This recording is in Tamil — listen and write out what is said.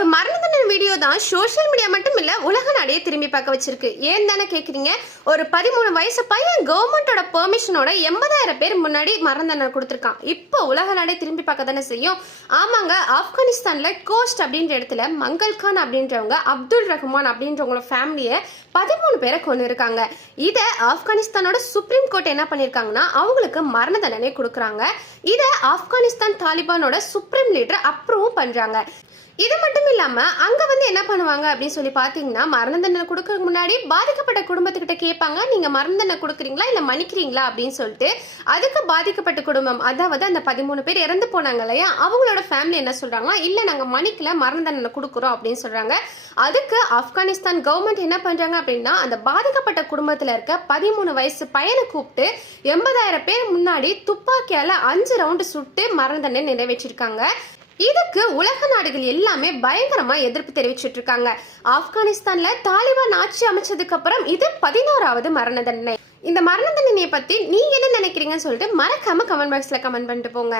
ஒரு மரண தண்டனை வீடியோ தான் சோஷியல் மீடியா மட்டும் இல்ல உலக நாடையே திரும்பி பார்க்க வச்சிருக்கு. ஏன் தானே கேக்குறீங்க? ஒரு 13 வயசு பையன் கவர்மெண்டோட பெர்மிஷனோட 80,000 பேர் முன்னாடி மரண தண்டனை கொடுத்துருக்கான். இப்போ உலக நாடே திரும்பி பார்க்க தானே செய்யும். ஆமாங்க, ஆப்கானிஸ்தான்ல கோஸ்ட் அப்படின்ற இடத்துல மங்கள் கான் அப்படின்றவங்க அப்துல் ரஹ்மான் அப்படின்றவங்களோட ஃபேமிலியை 13 பேரை கொண்டு இருக்காங்க. இதை ஆப்கானிஸ்தானோட சுப்ரீம் கோர்ட் என்ன பண்ணியிருக்காங்கன்னா அவங்களுக்கு மரண தண்டனை கொடுக்குறாங்க. இதை ஆப்கானிஸ்தான் தாலிபானோட சுப்ரீம் லீடர் அப்ரூவ் பண்றாங்க. இது மட்டும் இல்லாம அங்க என்ன பண்ணுவாங்க அப்படின்னு சொல்லி பாத்தீங்கன்னா, மரண தண்டனை கொடுக்கறதுக்கு முன்னாடி பாதிக்கப்பட்ட குடும்பத்துக்கிட்ட கேட்பாங்க, நீங்க மரண தண்டனை கொடுக்குறீங்களா இல்ல மன்னிக்கிறீங்களா அப்படின்னு சொல்லிட்டு. அதுக்கு பாதிக்கப்பட்ட குடும்பம், அதாவது அந்த 13 பேர் இறந்து போனாங்க இல்லையா, அவங்களோட ஃபேமிலி என்ன சொல்றாங்கன்னா, இல்ல நாங்க மன்னிக்கல, மரண தண்டனை கொடுக்குறோம் அப்படின்னு சொல்றாங்க. அதுக்கு ஆப்கானிஸ்தான் கவர்மெண்ட் என்ன பண்றாங்க அப்படின்னா, அந்த பாதிக்கப்பட்ட குடும்பத்துல இருக்க 13 வயசு பையனை கூப்பிட்டு 80,000 பேர் முன்னாடி துப்பாக்கியால 5 ரவுண்டு சுட்டு மரண தண்டனை நிறைவேற்றிருக்காங்க. இதுக்கு உலக நாடுகள் எல்லாமே பயங்கரமா எதிர்ப்பு தெரிவிச்சிட்டு இருக்காங்க. ஆப்கானிஸ்தான்ல தாலிபான் ஆட்சி அமைச்சதுக்கு அப்புறம் இது 11வது மரண தண்டனை. இந்த மரண தண்டனையை பத்தி நீங்க என்ன நினைக்கிறீங்கன்னு சொல்லிட்டு மறக்காம கமெண்ட் பாக்ஸ்ல கமெண்ட் பண்ணிட்டு போங்க.